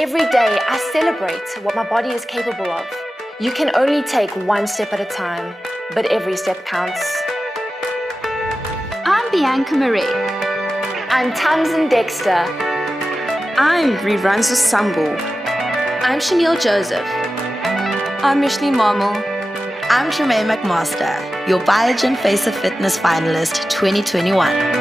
Every day, I celebrate what my body is capable of. You can only take one step at a time, but every step counts. I'm Bianca Marie. I'm Tamsin Dexter. I'm Riranzo Sambo. I'm Chanel Joseph. I'm Micheline Marmel. I'm Tremaine McMaster, your Biogen Face of Fitness Finalist 2021.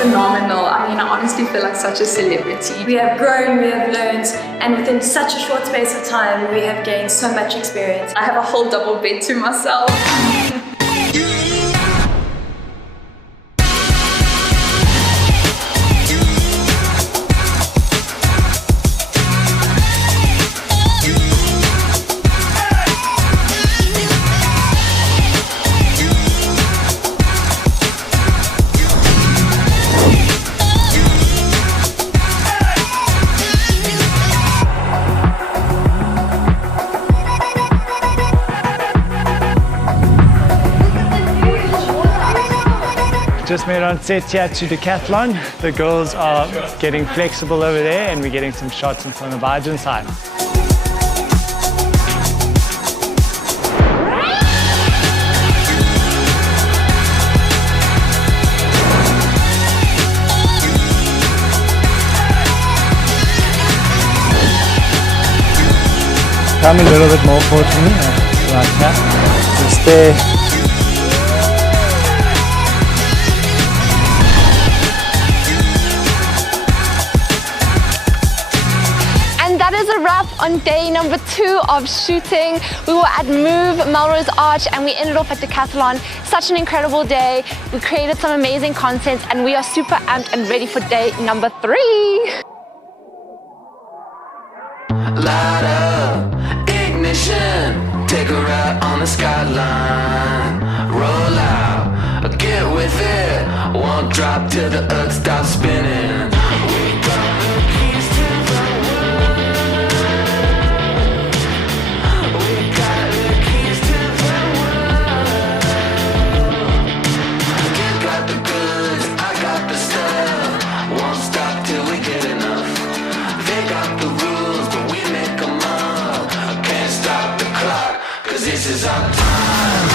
Phenomenal. I mean, I honestly feel like such a celebrity. We have grown, we have learned, and within such a short space of time, we have gained so much experience. I have a whole double bed to myself. Just made on set here to Decathlon. The girls are getting flexible over there and we're getting some shots in from the Biogen side. Come a little bit more forward for me, like that. Just there. That is a wrap on day number 2 of shooting. We were at Move, Melrose Arch, and we ended off at Decathlon. Such an incredible day. We created some amazing content, and we are super amped and ready for day number 3. Light up, ignition, take a ride on the skyline. Roll out, get with it, won't drop till the earth stops spinning. We got the keys to the world. We got the keys to the world. You got the goods, I got the stuff. Won't stop till we get enough. They got the rules, but we make them up. Can't stop the clock, 'cause this is our time.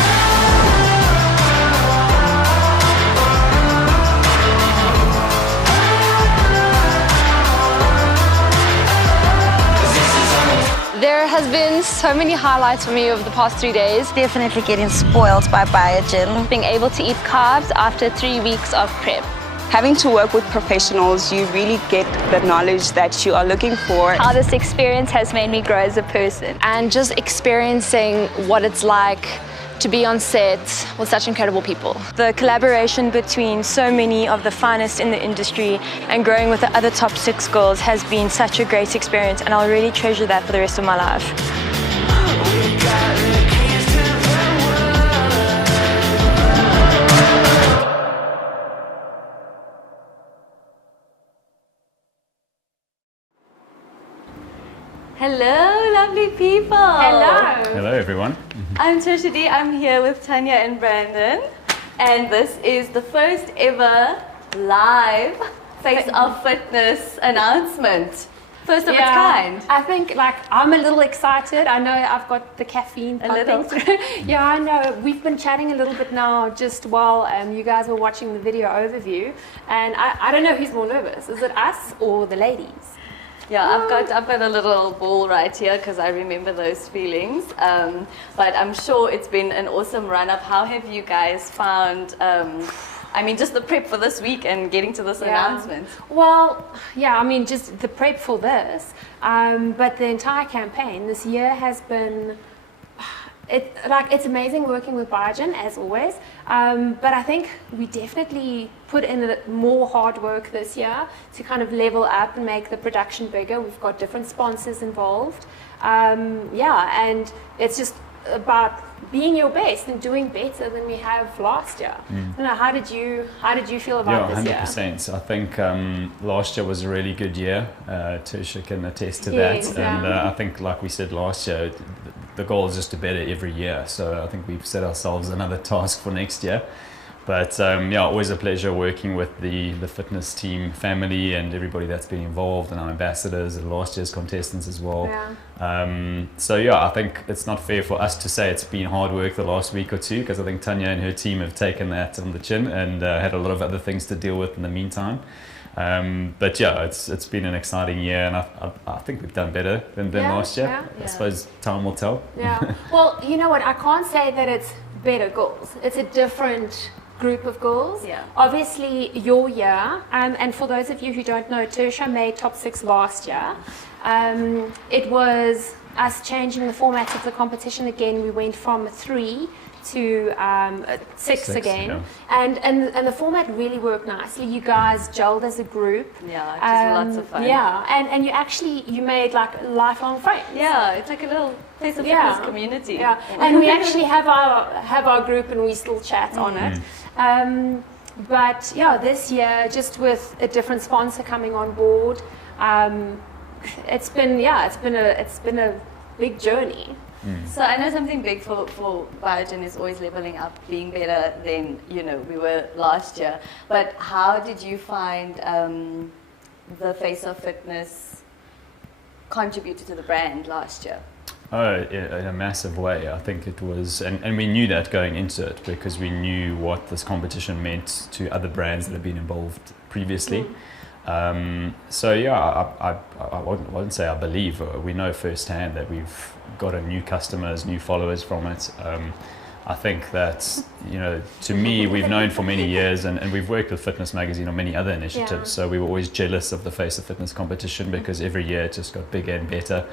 There has been so many highlights for me over the past 3 days. Definitely getting spoiled by Biogen. Being able to eat carbs after 3 weeks of prep. Having to work with professionals, you really get the knowledge that you are looking for. How this experience has made me grow as a person. And just experiencing what it's like to be on set with such incredible people. The collaboration between so many of the finest in the industry and growing with the other top 6 girls has been such a great experience, and I'll really treasure that for the rest of my life. We got the keys to the world. Hello, lovely people. Hello. Hello, everyone. I'm Trisha D. I'm here with Tanya and Brandon, and this is the first ever live Face of Fitness announcement. First of its kind. I think I'm a little excited. I know I've got the caffeine pumping through. Yeah, I know. We've been chatting a little bit now just while you guys were watching the video overview, and I don't know who's more nervous. Is it us or the ladies? Yeah, I've got a little ball right here because I remember those feelings. But I'm sure it's been an awesome run-up. How have you guys found, just the prep for this week and getting to this announcement? Well, yeah, I mean, just the prep for this, but the entire campaign this year has been, it's amazing working with Biogen as always, but I think we definitely put in more hard work this year to kind of level up and make the production bigger. We've got different sponsors involved, and it's just about being your best and doing better than we have last year. I don't know, how did you feel about this year? 100%. I think last year was a really good year. Tertia can attest to Yes, that. And I think, like we said last year, the goal is just to better every year. So I think we've set ourselves another task for next year. But always a pleasure working with the fitness team family and everybody that's been involved, and our ambassadors and last year's contestants as well. I think it's not fair for us to say it's been hard work the last week or two, because I think Tanya and her team have taken that on the chin and had a lot of other things to deal with in the meantime. It's been an exciting year, and I think we've done better than last year. I suppose time will tell. Well, you know what, I can't say that it's better goals. It's a different group of girls. Obviously your year, and for those of you who don't know, Tertia made top 6 last year. It was us changing the format of the competition again. We went from 3 to 6 again, and the format really worked nicely. You guys gelled as a group. Lots of fun. And you made like lifelong friends. It's like a little Face of Fitness community. And we actually have our group, and we still chat on it. This year, just with a different sponsor coming on board, it's been a big journey. So I know something big for Biogen is always leveling up, being better than we were last year. But how did you find the Face of Fitness contributed to the brand last year? In a massive way. I think it was, and we knew that going into it, because we knew what this competition meant to other brands that have been involved previously. I wouldn't say I believe, we know firsthand that we've got new customers, new followers from it. I think that, to me, we've known for many years, and we've worked with Fitness Magazine on many other initiatives, so we were always jealous of the Face of Fitness competition, because every year it just got bigger and better.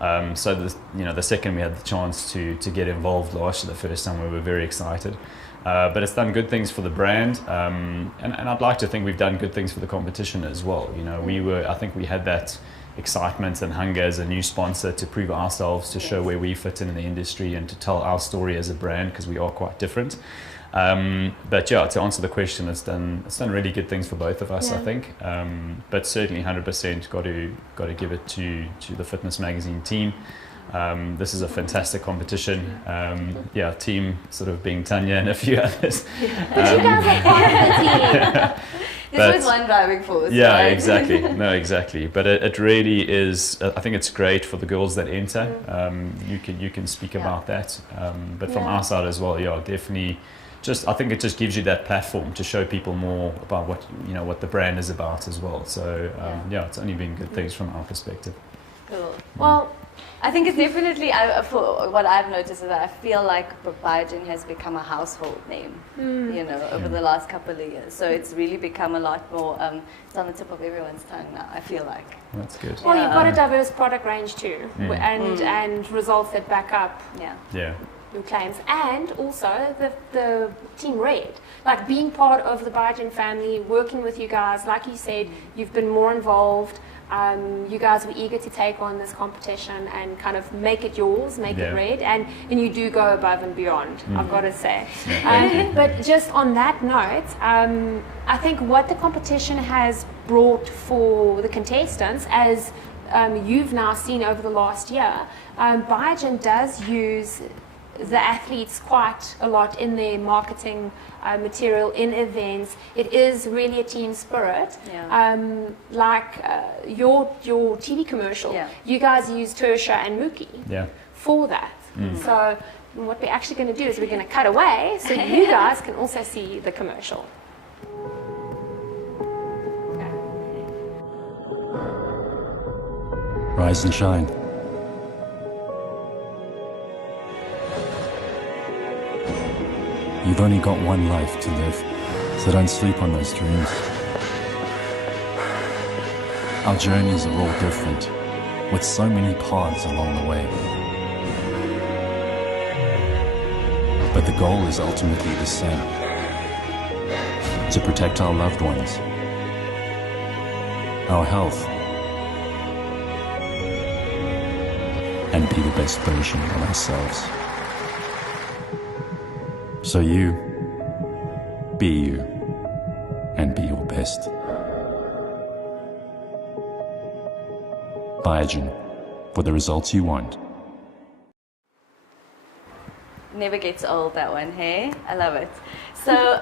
The second we had the chance to get involved last year, the first time, we were very excited. But it's done good things for the brand, and I'd like to think we've done good things for the competition as well. I think we had that excitement and hunger as a new sponsor to prove ourselves, to show where we fit in the industry, and to tell our story as a brand, because we are quite different. To answer the question, it's done really good things for both of us, I think. But certainly 100% got to give it to the Fitness Magazine team. This is a fantastic competition. Team sort of being Tanya and a few others. But you guys are part of the team. This was one driving force. Yeah, right? exactly. No, exactly. But it really is. I think it's great for the girls that enter. You can speak about that. But from our side as well, definitely. I think it just gives you that platform to show people more about what the brand is about as well. So it's only been good things from our perspective. Cool. Well, I think it's definitely, for what I've noticed, is that I feel like Biogen has become a household name, over the last couple of years. So it's really become a lot more, it's on the tip of everyone's tongue now, I feel like. That's good. Well, you've got a diverse product range too, and results that back up your claims. And also the Team Red, like being part of the Biogen family, working with you guys, like you said, you've been more involved. You guys were eager to take on this competition and kind of make it yours, make it red, and you do go above and beyond, I've got to say. But just on that note, I think what the competition has brought for the contestants, as you've now seen over the last year, Biogen does use the athletes quite a lot in their marketing material, in events. It is really a team spirit. Your TV commercial, you guys use Tertia and Mookie for that. So what we're actually going to do is we're going to cut away so you guys can also see the commercial. Rise and shine. You've only got one life to live, so don't sleep on those dreams. Our journeys are all different, with so many paths along the way. But the goal is ultimately the same: to protect our loved ones, our health, and be the best version of ourselves. So you, be you, and be your best. Biogen, for the results you want. Never gets old, that one, hey? I love it. So,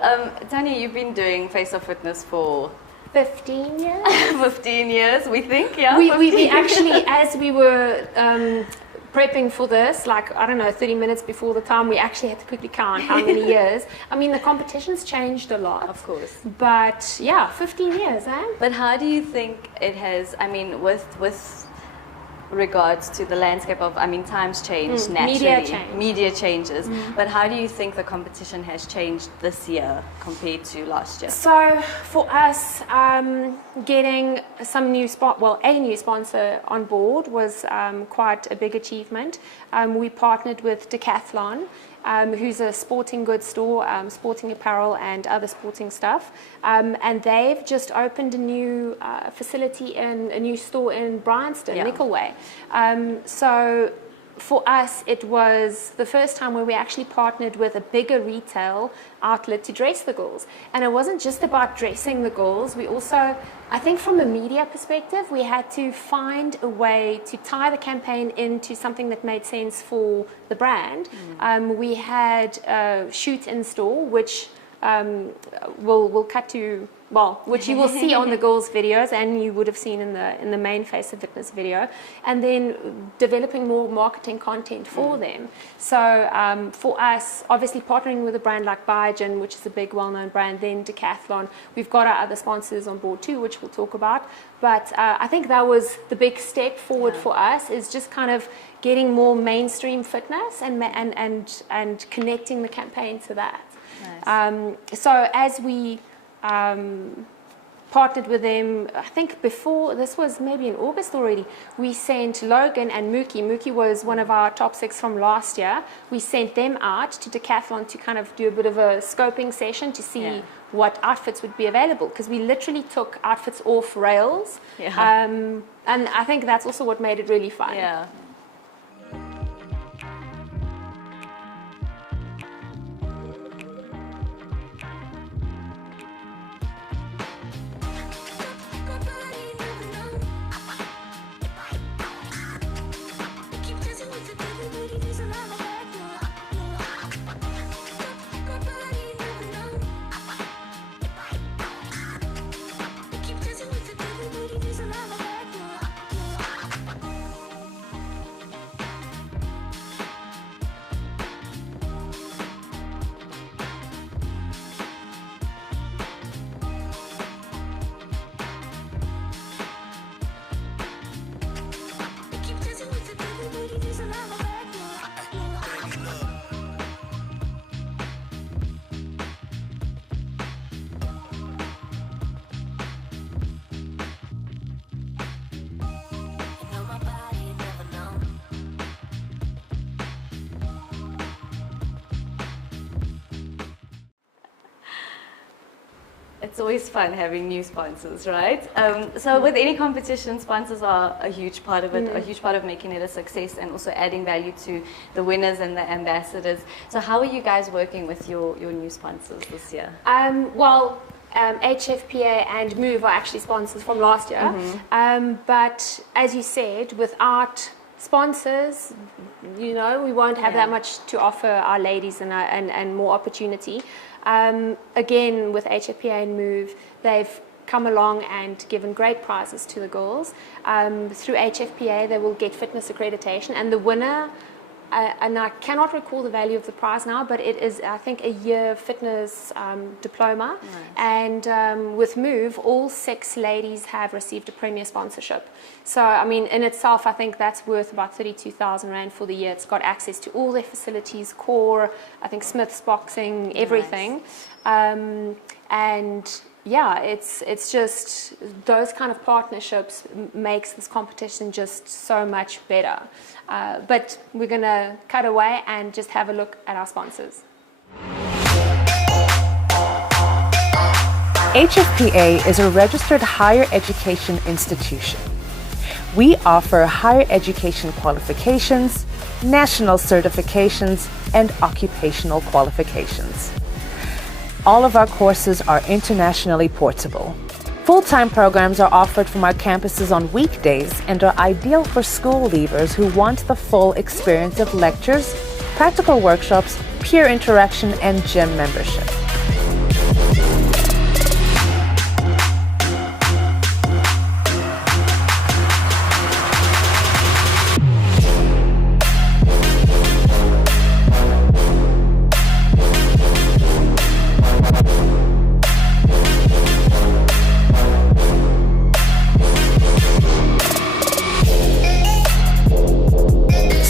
Tanya, you've been doing Face of Fitness for 15 years? 15 years, we think, yeah? We actually, as we were prepping for this, like, I don't know, 30 minutes before the time, we actually had to quickly count how many years. I mean, the competition's changed a lot. Of course. But, yeah, 15 years, eh? But how do you think it has, I mean, with regards to the landscape of, I mean, times change naturally. Media changes. But how do you think the competition has changed this year compared to last year? So for us, getting some new a new sponsor on board was quite a big achievement. We partnered with Decathlon, who's a sporting goods store, sporting apparel and other sporting stuff. And they've just opened a new facility in a new store in Bryanston, Nickelway. So for us, it was the first time where we actually partnered with a bigger retail outlet to dress the girls. And it wasn't just about dressing the girls. We also, I think from a media perspective, we had to find a way to tie the campaign into something that made sense for the brand. We had a shoot in store, which we'll cut to, which you will see on the girls' videos, and you would have seen in the main Face of Fitness video, and then developing more marketing content for them. So for us, obviously partnering with a brand like Biogen, which is a big well-known brand, then Decathlon, we've got our other sponsors on board too, which we'll talk about. But I think that was the big step forward for us, is just kind of getting more mainstream fitness and connecting the campaign to that. Nice. So as we partnered with them, I think before, this was maybe in August already, we sent Logan and Mookie. Mookie was one of our top 6 from last year. We sent them out to Decathlon to kind of do a bit of a scoping session to see what outfits would be available, because we literally took outfits off rails. And I think that's also what made it really fun. Yeah. It's always fun having new sponsors, right? So with any competition, sponsors are a huge part of it, a huge part of making it a success, and also adding value to the winners and the ambassadors. So how are you guys working with your new sponsors this year? HFPA and Move are actually sponsors from last year. But as you said, without sponsors, you know, we won't have that much to offer our ladies and more opportunity. Again, with HFPA and Move, they've come along and given great prizes to the girls. Through HFPA, they will get fitness accreditation, and the winner and I cannot recall the value of the prize now, but it is, I think, a year fitness diploma. And with Move, all 6 ladies have received a premier sponsorship. So, I mean, in itself, I think that's worth about 32,000 Rand for the year. It's got access to all their facilities, core, I think Smith's boxing, everything. And yeah, it's just those kind of partnerships makes this competition just so much better. But we're going to cut away and just have a look at our sponsors. HFPA is a registered higher education institution. We offer higher education qualifications, national certifications, and occupational qualifications. All of our courses are internationally portable. Full-time programs are offered from our campuses on weekdays and are ideal for school leavers who want the full experience of lectures, practical workshops, peer interaction, and gym membership.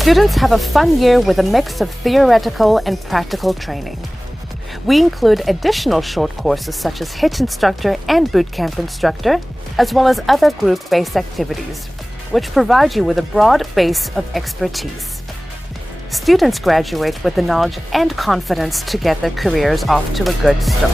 Students have a fun year with a mix of theoretical and practical training. We include additional short courses such as HIIT instructor and bootcamp instructor, as well as other group-based activities, which provide you with a broad base of expertise. Students graduate with the knowledge and confidence to get their careers off to a good start.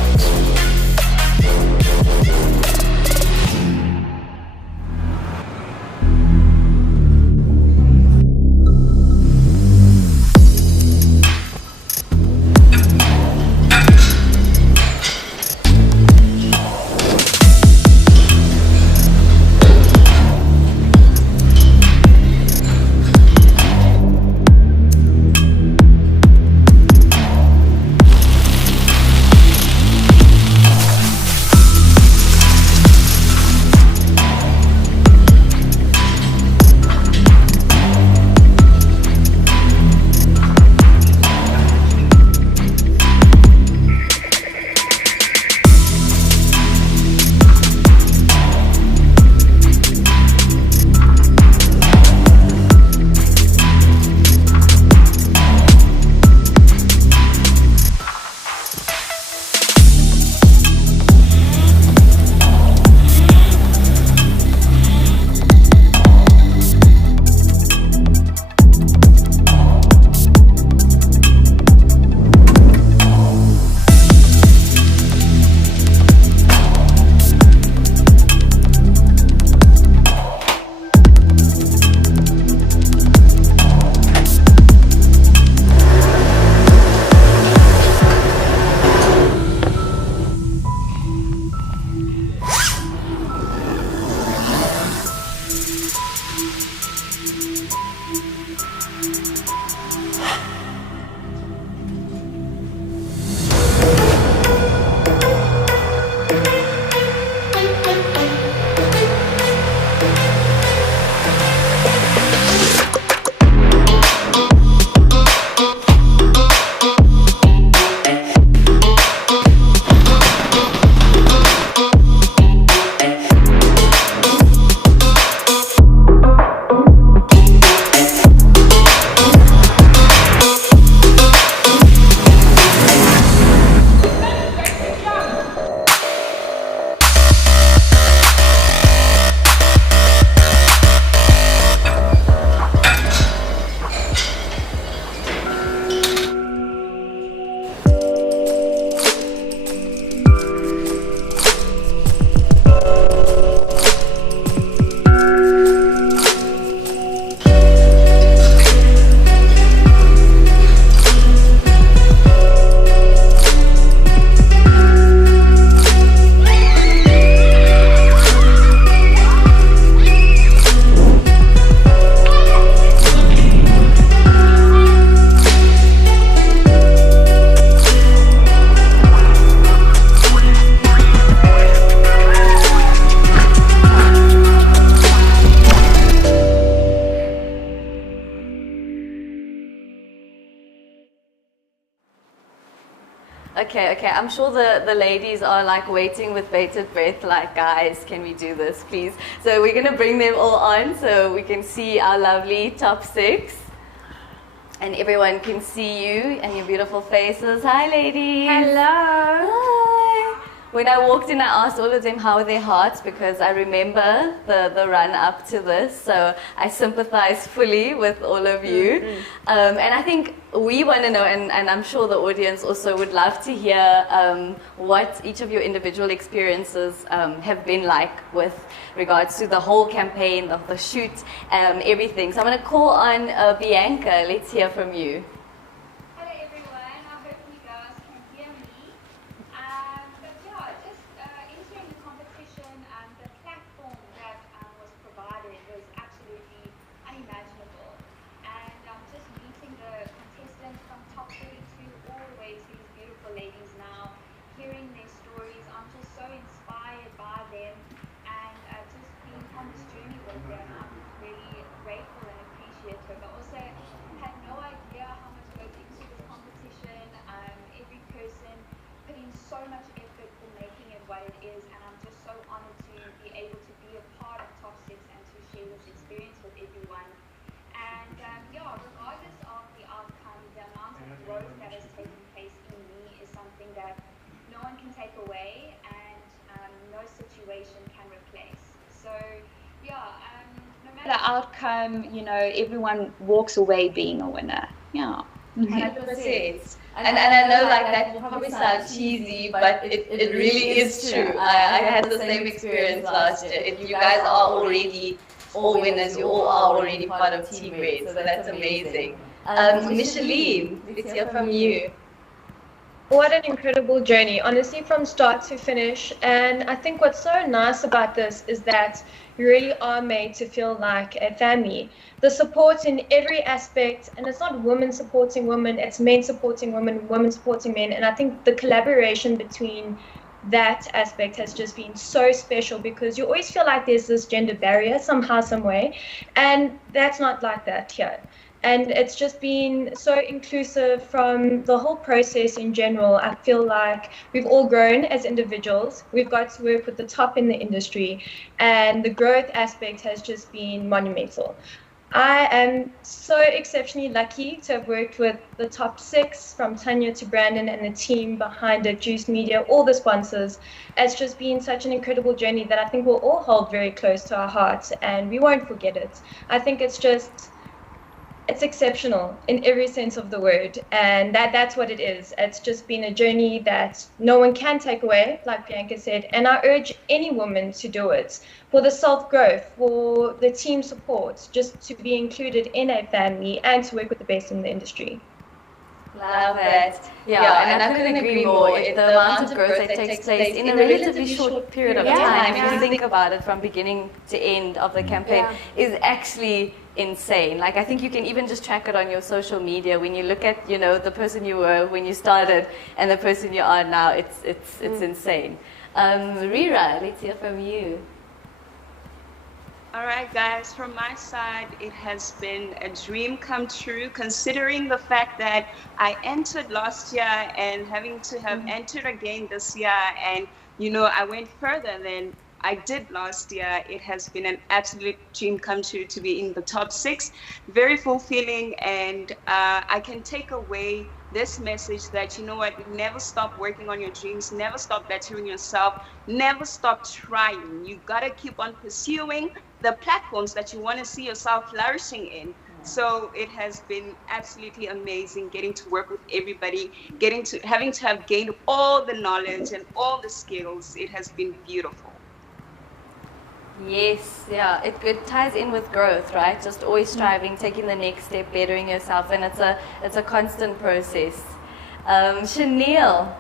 Okay. I'm sure the ladies are like waiting with bated breath, like, guys, can we do this, please? So we're going to bring them all on so we can see our lovely top 6. And everyone can see you and your beautiful faces. Hi, ladies. Hello. Hi. When I walked in, I asked all of them how were their hearts because I remember the run up to this. So I sympathize fully with all of you. And I think we want to know, and I'm sure the audience also would love to hear what each of your individual experiences have been like with regards to the whole campaign, the shoot, everything. So I'm going to call on Bianca. Let's hear from you. The outcome, you know, everyone walks away being a winner. Yeah. 100%. And I know like that will probably sound cheesy, but it really is true. I had the same experience last year. If you guys are already all winners, you all are already part of Team Red, so that's amazing. Micheline, let's hear from you. What an incredible journey, honestly, from start to finish. And I think what's so nice about this is that you really are made to feel like a family. The support in every aspect, and it's not women supporting women, it's men supporting women, women supporting men. And I think the collaboration between that aspect has just been so special because you always feel like there's this gender barrier somehow, some way. And that's not like that here. And it's just been so inclusive from the whole process in general. I feel like we've all grown as individuals. We've got to work with the top in the industry, and the growth aspect has just been monumental. I am so exceptionally lucky to have worked with the top 6, from Tanya to Brandon and the team behind it, Juice Media, all the sponsors. It's just been such an incredible journey that I think we'll all hold very close to our hearts, and we won't forget it. I think it's exceptional in every sense of the word, and that's what it is. It's just been a journey that no one can take away, like Bianca said, and I urge any woman to do it for the self-growth, for the team support, just to be included in a family and to work with the best in the industry. Love it. Yeah, and I couldn't agree more. The amount of growth that takes place in a relatively short period of time, if you think about it from beginning to end of the campaign, is actually insane. Like, I think you can even just track it on your social media when you look at, you know, the person you were when you started and the person you are now. It's insane. Rira, let's hear from you. All right, guys, from my side, it has been a dream come true, considering the fact that I entered last year and having to have entered again this year. And, you know, I went further than I did last year. It has been an absolute dream come true to be in the top 6. Very fulfilling, and I can take away this message that, you know what, never stop working on your dreams, never stop bettering yourself, never stop trying. You gotta keep on pursuing the platforms that you want to see yourself flourishing in. So it has been absolutely amazing getting to work with everybody, having to have gained all the knowledge and all the skills. It has been beautiful. Yes, yeah, it ties in with growth, right? Just always striving, taking the next step, bettering yourself, and it's a constant process. Chanel.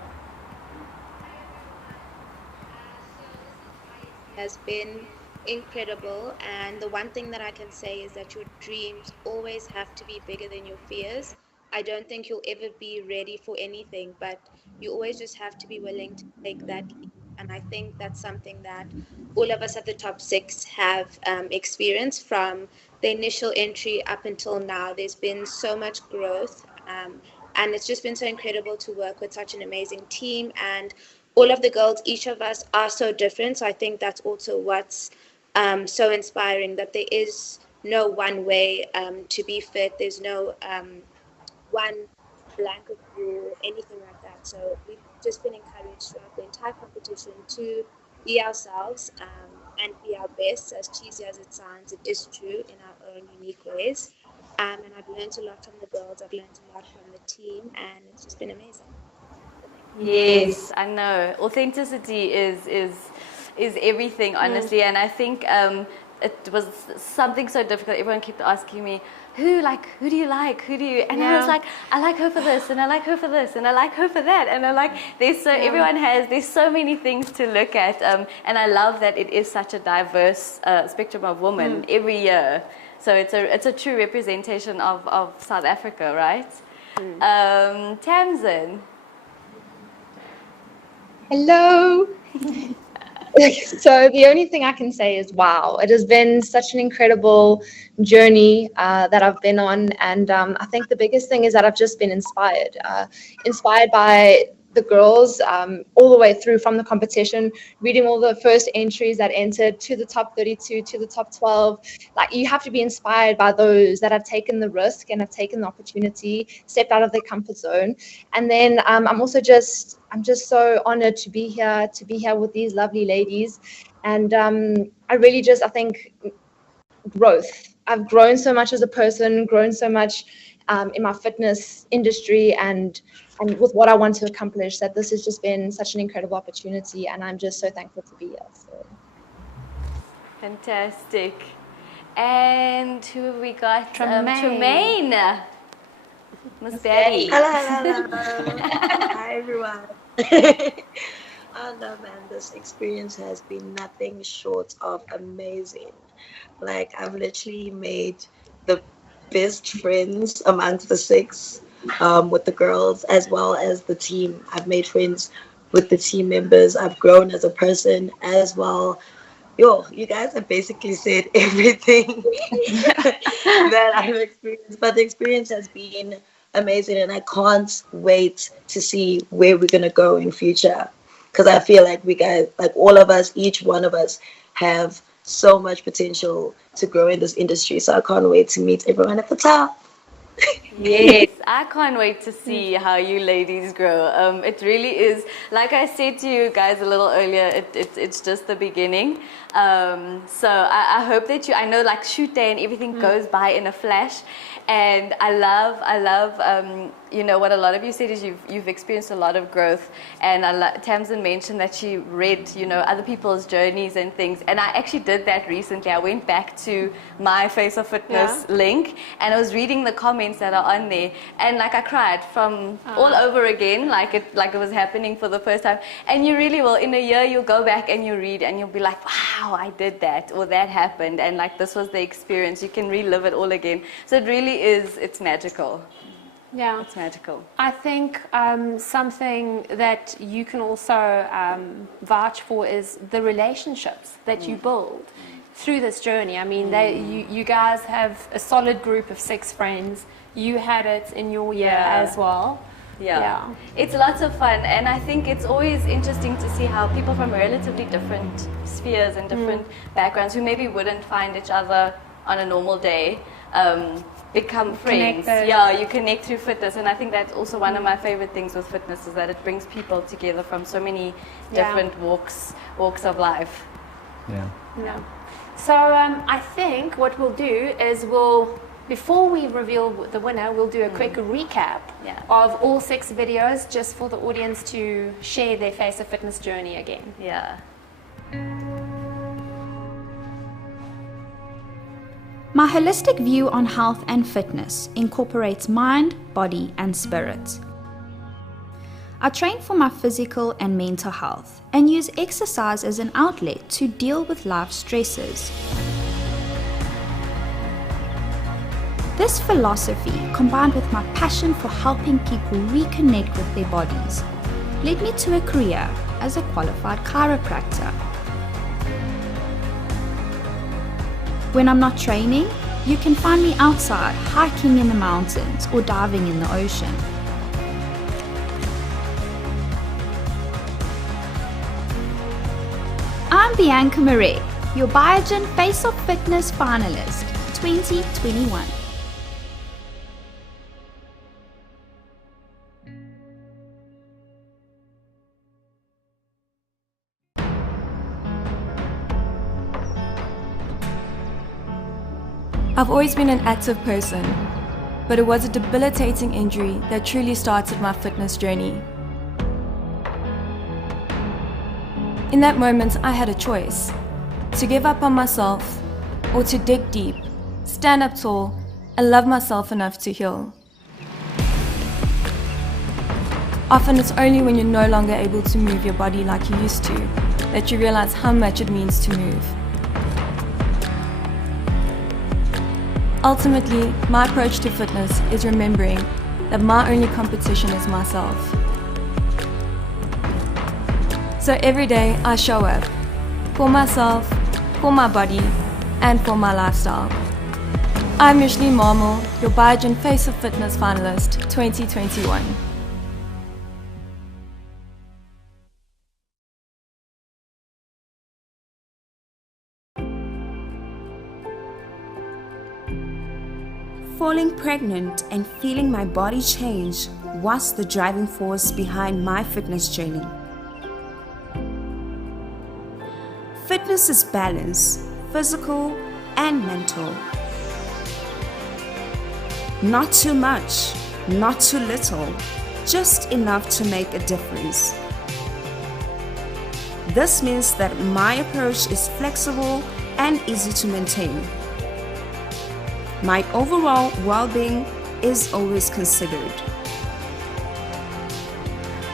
Has been incredible, and the one thing that I can say is that your dreams always have to be bigger than your fears. I don't think you'll ever be ready for anything, but you always just have to be willing to take that leap. And I think that's something that all of us at the top 6 have experienced from the initial entry up until now. There's been so much growth, And it's just been so incredible to work with such an amazing team. And all of the girls, each of us are so different. So I think that's also what's so inspiring, that there is no one way to be fit. There's no one blanket rule or anything like that. So we've just been encouraged throughout the entire competition to be ourselves and be our best. As cheesy as it sounds, it is true in our own unique ways. And I've learned a lot from the girls. I've learned a lot from the team, and it's just been amazing. Yes, I know. Authenticity is everything, honestly. And I think it was something so difficult. Everyone kept asking me, who do you like? And I was like, I like her for this, and I like her for this, and I like her for that. And I'm like, there's so many things to look at. And I love that it is such a diverse spectrum of women every year. So it's a true representation of South Africa, right? Tamsin. Hello. So the only thing I can say is wow. It has been such an incredible journey that I've been on, and I think the biggest thing is that I've just been inspired by the girls all the way through from the competition, reading all the first entries that entered to the top 32, to the top 12. Like, you have to be inspired by those that have taken the risk and have taken the opportunity, stepped out of their comfort zone. And then I'm just so honored to be here with these lovely ladies. And I think growth. I've grown so much as a person, grown so much in my fitness industry and with what I want to accomplish, that this has just been such an incredible opportunity, and I'm just so thankful to be here. So. Fantastic. And who have we got? Tremaine. Miss Betty. Hello. Hi, everyone. Oh no, man, this experience has been nothing short of amazing. Like, I've literally made the best friends amongst the six, with the girls as well as the team. I've made friends with the team members. I've grown as a person as well. You guys have basically said everything that I've experienced, but the experience has been amazing, and I can't wait to see where we're gonna go in future, because I feel like we guys, like all of us, each one of us, have so much potential to grow in this industry. So I can't wait to meet everyone at the top. Yes, I can't wait to see how you ladies grow. It really is, like I said to you guys a little earlier, it's just the beginning. So I hope that I know like shoot day and everything goes by in a flash. And I love, what a lot of you said is you've experienced a lot of growth. And Tamsin mentioned that she read, other people's journeys and things. And I actually did that recently. I went back to my Face of Fitness link, and I was reading the comments that are on there. And like I cried from all over again, like it was happening for the first time. And you really will, in a year, you'll go back and you read and you'll be like, wow, I did that, or that happened. And like, this was the experience. You can relive it all again. So it really is, it's magical. Yeah, it's magical. I think something that you can also vouch for is the relationships that you build through this journey. I mean, you guys have a solid group of 6 friends. You had it in your year as well. Yeah, it's lots of fun, and I think it's always interesting to see how people from relatively different spheres and different backgrounds, who maybe wouldn't find each other on a normal day, become friends. Connected. Yeah, you connect through fitness, and I think that's also one of my favorite things with fitness, is that it brings people together from so many different walks of life. Yeah. So I think what we'll do is before we reveal the winner, we'll do a quick recap of all 6 videos, just for the audience to share their Face of Fitness journey again. Yeah. My holistic view on health and fitness incorporates mind, body, and spirit. I train for my physical and mental health and use exercise as an outlet to deal with life stresses. This philosophy, combined with my passion for helping people reconnect with their bodies, led me to a career as a qualified chiropractor. When I'm not training, you can find me outside hiking in the mountains or diving in the ocean. I'm Bianca Marie, your Biogen Face of Fitness Finalist 2021. I've always been an active person, but it was a debilitating injury that truly started my fitness journey. In that moment, I had a choice: to give up on myself or to dig deep, stand up tall, and love myself enough to heal. Often it's only when you're no longer able to move your body like you used to that you realize how much it means to move. Ultimately, my approach to fitness is remembering that my only competition is myself. So every day I show up for myself, for my body, and for my lifestyle. I'm Micheline Marmel, your Biogen Face of Fitness Finalist 2021. Falling pregnant and feeling my body change was the driving force behind my fitness journey. Fitness is balance, physical and mental. Not too much, not too little, just enough to make a difference. This means that my approach is flexible and easy to maintain. My overall well-being is always considered.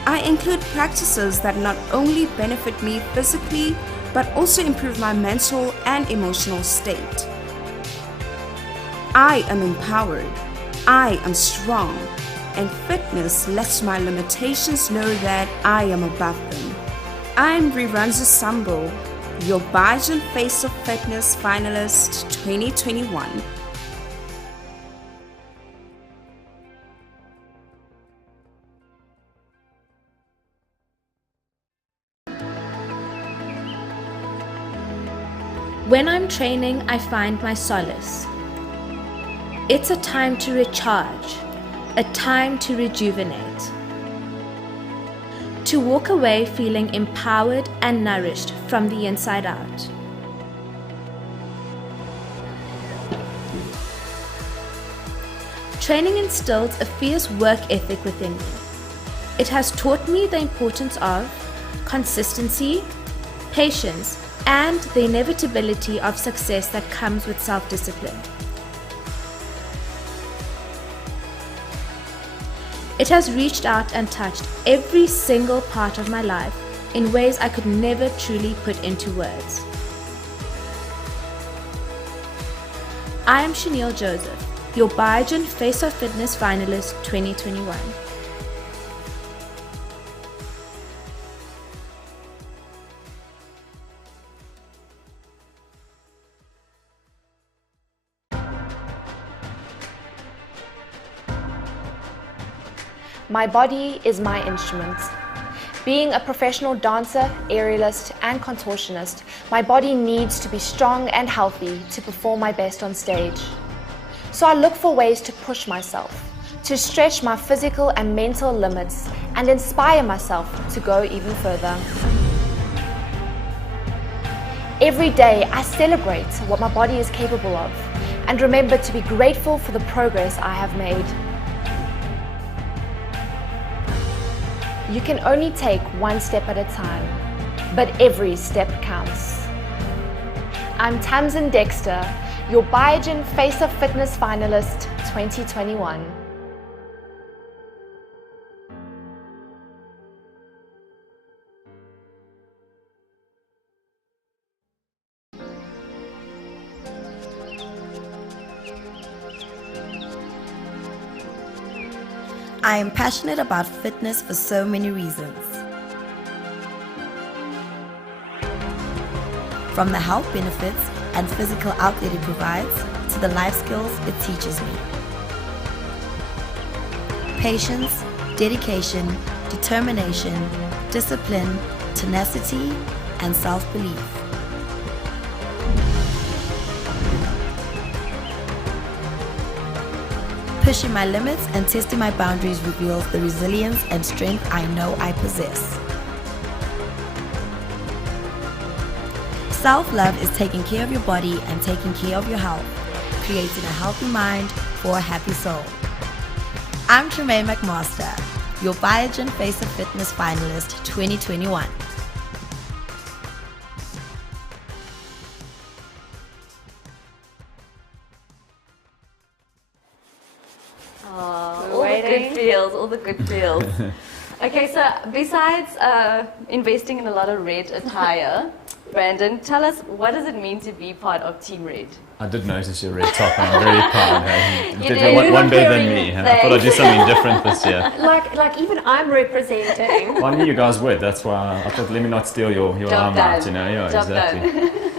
I include practices that not only benefit me physically, but also improve my mental and emotional state. I am empowered, I am strong, and fitness lets my limitations know that I am above them. I'm Riranza Sambo, your Biogen Face of Fitness Finalist 2021. When I'm training, I find my solace. It's a time to recharge, a time to rejuvenate. To walk away feeling empowered and nourished from the inside out. Training instilled a fierce work ethic within me. It has taught me the importance of consistency, patience, and the inevitability of success that comes with self-discipline. It has reached out and touched every single part of my life in ways I could never truly put into words. I am Chanel Joseph, your Biogen Face of Fitness Finalist 2021. My body is my instrument. Being a professional dancer, aerialist, and contortionist, my body needs to be strong and healthy to perform my best on stage. So I look for ways to push myself, to stretch my physical and mental limits, and inspire myself to go even further. Every day I celebrate what my body is capable of, and remember to be grateful for the progress I have made. You can only take one step at a time, but every step counts. I'm Tamsin Dexter, your Biogen Face of Fitness Finalist 2021. I am passionate about fitness for so many reasons. From the health benefits and physical outlet it provides, to the life skills it teaches me. Patience, dedication, determination, discipline, tenacity, and self-belief. Pushing my limits and testing my boundaries reveals the resilience and strength I know I possess. Self-love is taking care of your body and taking care of your health, creating a healthy mind for a happy soul. I'm Tremaine McMaster, your Biogen Face of Fitness Finalist 2021. All the good feels. Okay, so besides investing in a lot of red attire, Brandon, tell us, what does it mean to be part of Team Red? I did notice your red top, and I'm very proud. You did one better than me. I thought I'd do something different this year. Like even I'm representing. Well, I knew you guys would. That's why I thought, let me not steal your limelight. Yeah, Job exactly.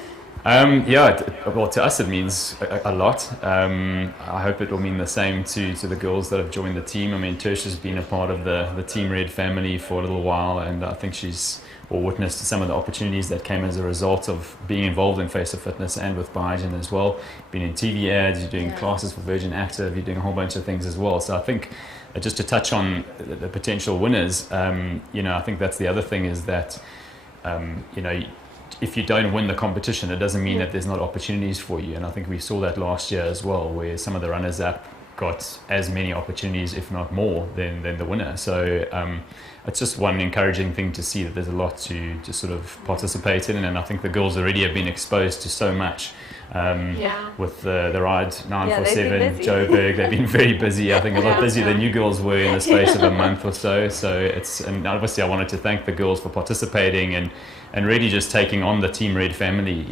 Well, to us it means a lot. I hope it will mean the same to the girls that have joined the team. I mean, Tertia's been a part of the Team Red family for a little while, and I think she's witnessed some of the opportunities that came as a result of being involved in Face of Fitness and with Biogen as well. Been in TV ads, you're doing classes for Virgin Active, you're doing a whole bunch of things as well. So I think just to touch on the potential winners, I think that's the other thing is that, if you don't win the competition, it doesn't mean that there's not opportunities for you. And I think we saw that last year as well, where some of the runners-up got as many opportunities, if not more, than the winner. So it's just one encouraging thing to see that there's a lot to sort of participate in. And I think the girls already have been exposed to so much with the Ride 947, Joburg. They've been very busy. I think a lot busier than you girls were in the space of a month or so. And obviously I wanted to thank the girls for participating and really just taking on the Team Red family,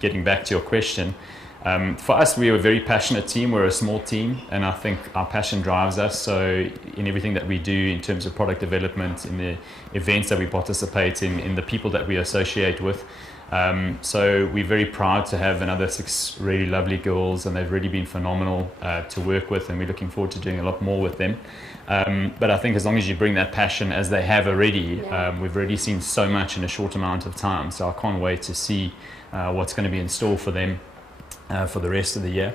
getting back to your question. For us, we are a very passionate team. We're a small team, and I think our passion drives us. So in everything that we do in terms of product development, in the events that we participate in the people that we associate with. So we're very proud to have another 6 really lovely girls, and they've really been phenomenal to work with, and we're looking forward to doing a lot more with them. But I think as long as you bring that passion as they have already, we've already seen so much in a short amount of time. So I can't wait to see what's going to be in store for them for the rest of the year.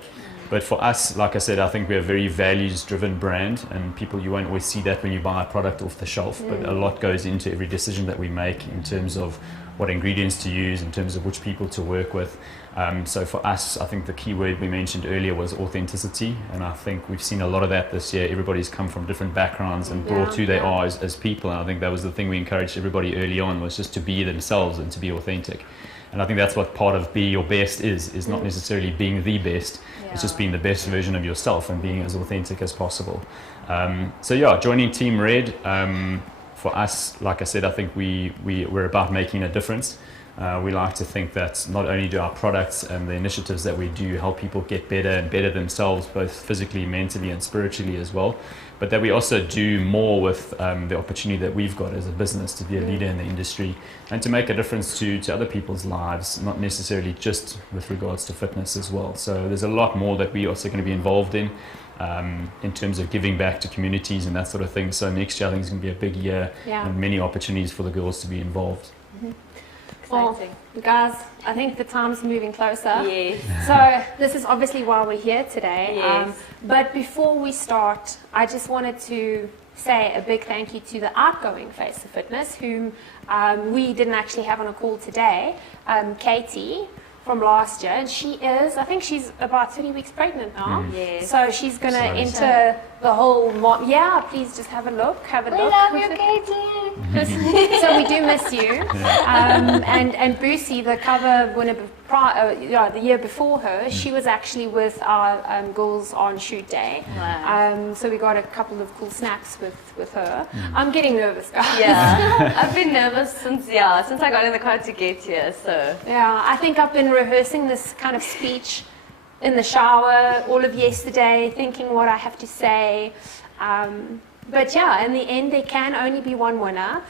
But for us, like I said, I think we're a very values-driven brand, and you won't always see that when you buy a product off the shelf, but a lot goes into every decision that we make in terms of what ingredients to use, in terms of which people to work with. So for us, I think the key word we mentioned earlier was authenticity, and I think we've seen a lot of that this year. Everybody's come from different backgrounds and brought who they are as people, and I think that was the thing we encouraged everybody early on, was just to be themselves and to be authentic. And I think that's what part of be your best is not necessarily being the best, it's just being the best version of yourself and being as authentic as possible. Joining Team Red, for us, like I said, I think we're about making a difference. We like to think that not only do our products and the initiatives that we do help people get better and better themselves, both physically, mentally and spiritually as well, but that we also do more with the opportunity that we've got as a business to be a leader in the industry and to make a difference to other people's lives, not necessarily just with regards to fitness as well. So there's a lot more that we're also going to be involved in terms of giving back to communities and that sort of thing. So next year I think is going to be a big year and many opportunities for the girls to be involved. Well, guys, I think the time's moving closer. Yes. So this is obviously why we're here today. Yes. But before we start, I just wanted to say a big thank you to the outgoing Face of Fitness, whom we didn't actually have on a call today, Katie from last year, and I think she's about 30 weeks pregnant now. Yes. So she's going to enter the whole please just have a look. We love you, Katie. So we do miss you. And Boosie, the cover winner the year before her, she was actually with our girls on shoot day. Wow. So we got a couple of cool snaps with her. I'm getting nervous, guys. Yeah, I've been nervous since I got in the car to get here. So I think I've been rehearsing this kind of speech in the shower all of yesterday, thinking what I have to say. But in the end, there can only be one winner.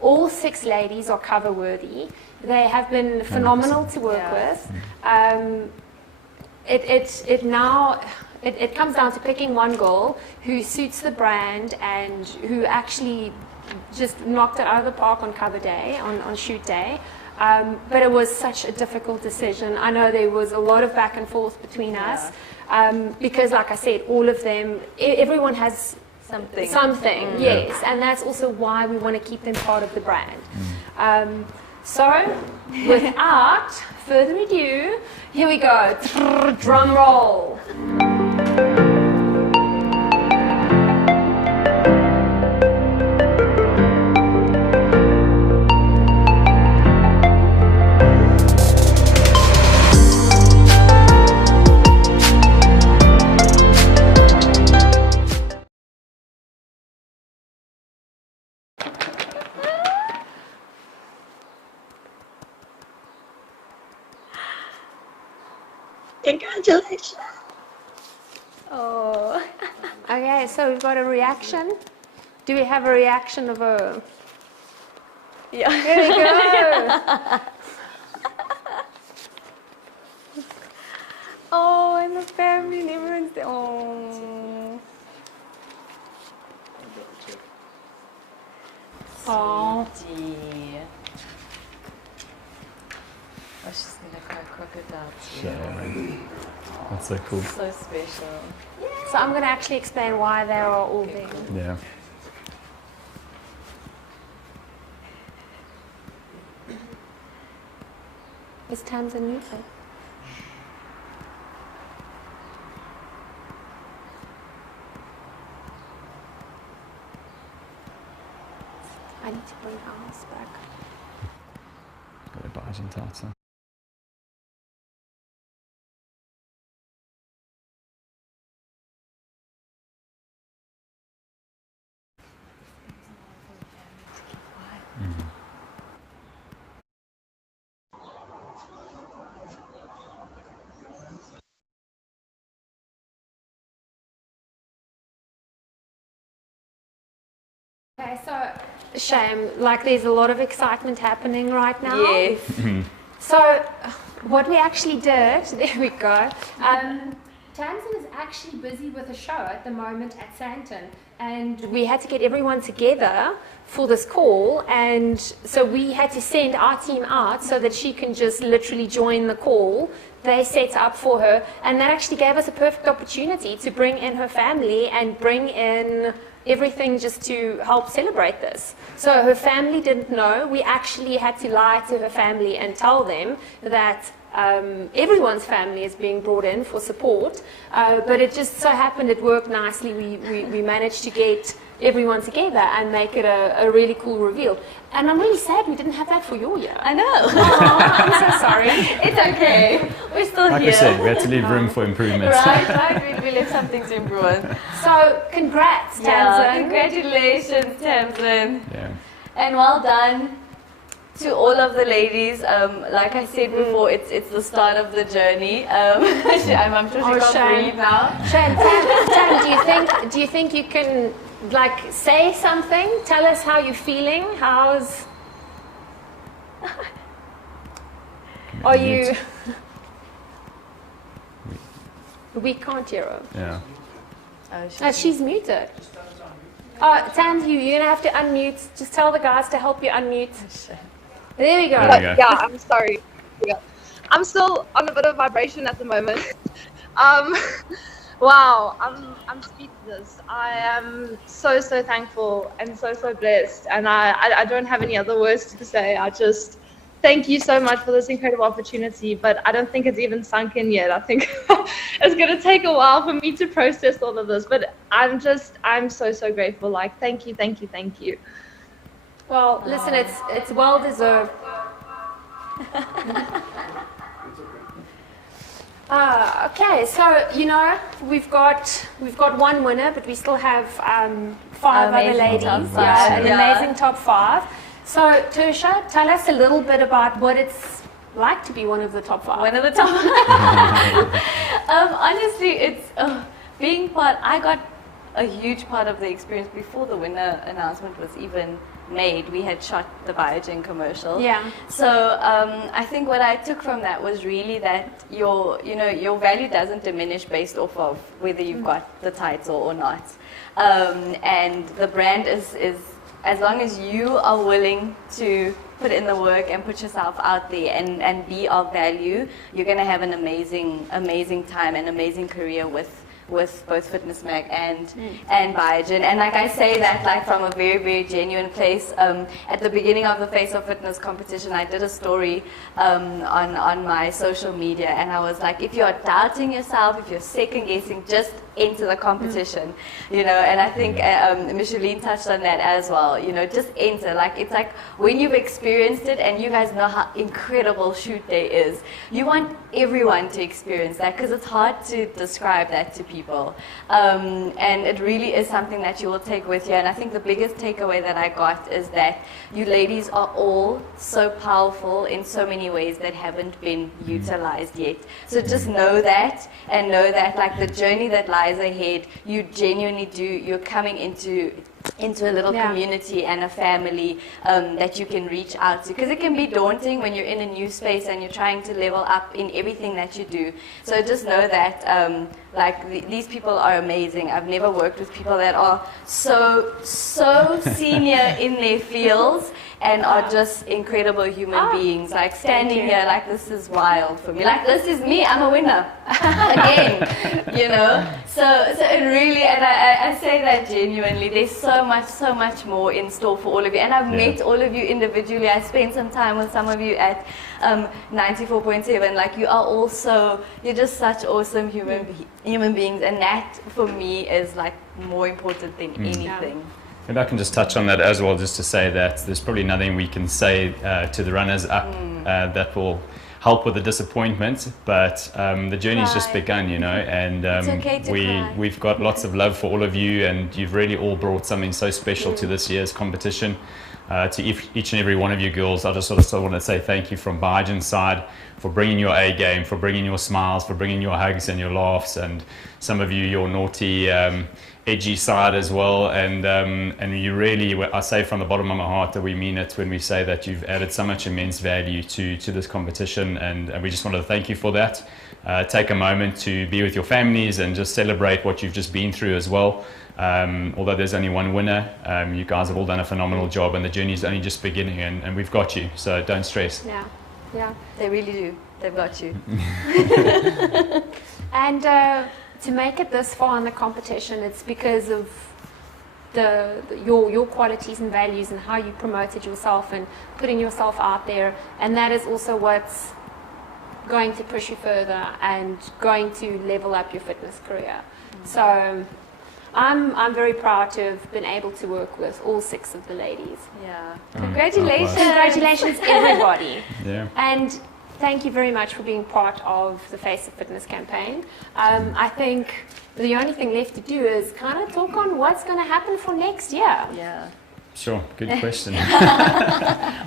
All 6 ladies are cover worthy. They have been phenomenal to work with. It comes down to picking one girl who suits the brand and who actually just knocked it out of the park on cover day, on shoot day. But it was such a difficult decision. I know there was a lot of back and forth between us because, like I said, all of them, everyone has something, yes, and that's also why we want to keep them part of the brand. So, without further ado, here we go. Drum roll. Congratulations. Oh. Okay, so we've got a reaction. Do we have a reaction of a... Yeah. Here we go. Oh, and the family and everyone's there. Oh. Oh. Oh, she's gonna cry crocodile tears. Shame. That's so cool. So special. So I'm going to actually explain why they are all there. Yeah. Is Tamsin muted? I need to bring Alice back. Got a Biogen tartan. Okay, so shame, like there's a lot of excitement happening right now. Yes. So what we actually did, there we go. Tamsin is actually busy with a show at the moment at Santon, and we had to get everyone together for this call, and so we had to send our team out so that she can just literally join the call. They set up for her, and that actually gave us a perfect opportunity to bring in her family and bring in everything just to help celebrate this. So her family didn't know. We actually had to lie to her family and tell them that everyone's family is being brought in for support, but it just so happened it worked nicely. We managed to get everyone together and make it a really cool reveal. And I'm really sad we didn't have that for your year. I know. Oh, I'm so sorry. It's okay. We're still like here. Like I said, we had to leave room for improvements. Right. We left something to improve. So, congrats, Tamsin. Yeah, congratulations, Tamsin. Yeah. And well done to all of the ladies. Like I said before, it's the start of the journey. I'm sure she can't breathe now. Shane, Tam, do you think you can like say something? Tell us how you're feeling. How's? Are you? We can't hear her. Yeah. Oh, she's muted. Oh, Tam, you're gonna have to unmute. Just tell the guys to help you unmute. There we go. Yeah, I'm sorry. Yeah. I'm still on a bit of vibration at the moment. Wow, I'm speechless. I am so thankful and so blessed, and I don't have any other words to say. I just thank you so much for this incredible opportunity, but I don't think it's even sunk in yet. I think it's going to take a while for me to process all of this, but I'm so grateful. Like, thank you. Well, listen, it's well deserved. Okay, so we've got 1 winner, but we still have 5 other ladies. An amazing top 5. So, Tertia, tell us a little bit about what it's like to be one of the top 5. One of the top 5. Honestly, it's being part. I got a huge part of the experience before the winner announcement was even made. We had shot the Biogen commercial. Yeah. So I think what I took from that was really that your value doesn't diminish based off of whether you've got the title or not. And the brand is as long as you are willing to put in the work and put yourself out there and be of value, you're going to have an amazing time and amazing career with both Fitness Mag and Biogen. And like I say that like from a very, very genuine place. At the beginning of the Face of Fitness competition, I did a story on my social media, and I was like, if you're doubting yourself, if you're second guessing, just enter the competition, you know. And I think Micheline touched on that as well, you know, just enter. Like, it's like when you've experienced it and you guys know how incredible shoot day is, you want everyone to experience that, because it's hard to describe that to people, and it really is something that you will take with you. And I think the biggest takeaway that I got is that you ladies are all so powerful in so many ways that haven't been utilized yet. So just know that, and know that like the journey that lies ahead, you genuinely do, you're coming into a little community and a family that you can reach out to, because it can be daunting when you're in a new space and you're trying to level up in everything that you do. So just know that these people are amazing. I've never worked with people that are so senior in their fields and are just incredible human beings. Like standing here, like this is wild for me. Like this is me, I'm a winner again, you know. So it really, and I say that genuinely. There's so much more in store for all of you. And I've met all of you individually. I spent some time with some of you at 94.7. Like you are also, you're just such awesome human beings, and that for me is like more important than anything. Maybe I can just touch on that as well, just to say that there's probably nothing we can say to the runners up that will help with the disappointment, but the journey's just begun, you know, and we've got lots of love for all of you, and you've really all brought something so special to this year's competition. To each and every one of you girls, I just sort of want to say thank you from Biogen's side for bringing your A game, for bringing your smiles, for bringing your hugs and your laughs, and some of you your naughty, edgy side as well. And you really, I say from the bottom of my heart that we mean it when we say that you've added so much immense value to this competition, and we just wanted to thank you for that. Take a moment to be with your families and just celebrate what you've just been through as well. Although there's only one winner, you guys have all done a phenomenal job, and the journey's only just beginning, and we've got you, so don't stress. Yeah, they really do. They've got you. And to make it this far in the competition, it's because of your qualities and values and how you promoted yourself and putting yourself out there, and that is also what's going to push you further and going to level up your fitness career. So I'm very proud to have been able to work with all 6 of the ladies. Yeah. Congratulations. Congratulations, everybody. Yeah. And thank you very much for being part of the Face of Fitness campaign. I think the only thing left to do is kind of talk on what's going to happen for next year. Yeah. Sure, good question.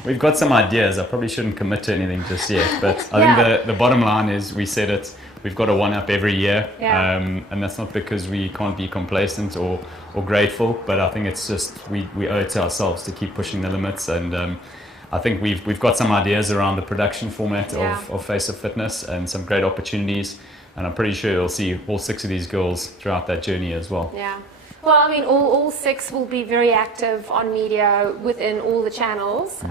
We've got some ideas. I probably shouldn't commit to anything just yet, but I think the bottom line is we said it. We've got a one-up every year, and that's not because we can't be complacent or grateful, but I think it's just we owe it to ourselves to keep pushing the limits. And I think we've got some ideas around the production format of Face of Fitness and some great opportunities, and I'm pretty sure you'll see all 6 of these girls throughout that journey as well. Yeah. Well, I mean, all 6 will be very active on media within all the channels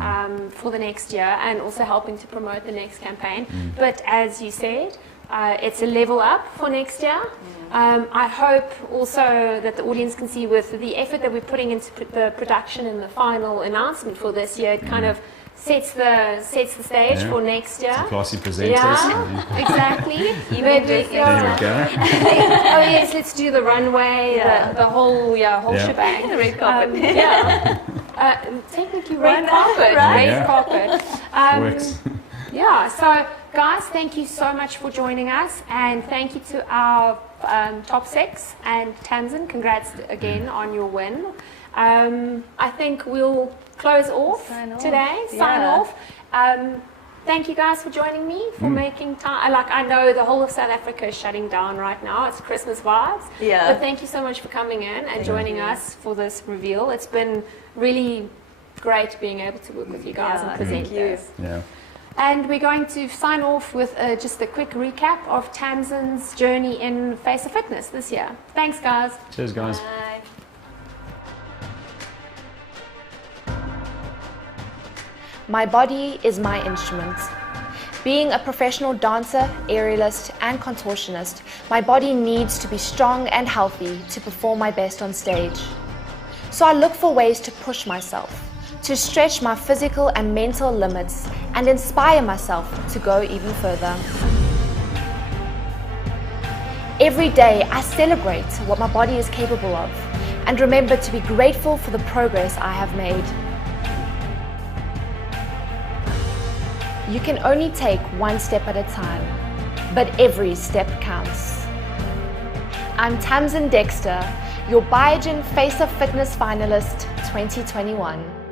for the next year, and also helping to promote the next campaign. But as you said, it's a level up for next year. I hope also that the audience can see with the effort that we're putting into the production and the final announcement for this year, it kind of sets the stage for next year. Some classy presenters. Yeah, exactly. There we go. Oh yes, let's do the runway, the whole shebang. The red carpet. Technically red carpet. Red carpet. Works. Yeah, so guys, thank you so much for joining us, and thank you to our top 6 and Tamsin. Congrats again on your win. I think we'll close off today. Sign off. Thank you guys for joining me, for making time. I know the whole of South Africa is shutting down right now. It's Christmas vibes. Yeah. But thank you so much for coming in and joining us for this reveal. It's been really great being able to work with you guys and present this. Yeah. And we're going to sign off with just a quick recap of Tamsin's journey in Face of Fitness this year. Thanks, guys. Cheers, guys. Bye. My body is my instrument. Being a professional dancer, aerialist, and contortionist, my body needs to be strong and healthy to perform my best on stage. So I look for ways to push myself, to stretch my physical and mental limits, and inspire myself to go even further. Every day I celebrate what my body is capable of and remember to be grateful for the progress I have made. You can only take one step at a time, but every step counts. I'm Tamsin Dexter, your Biogen Face of Fitness Finalist 2021.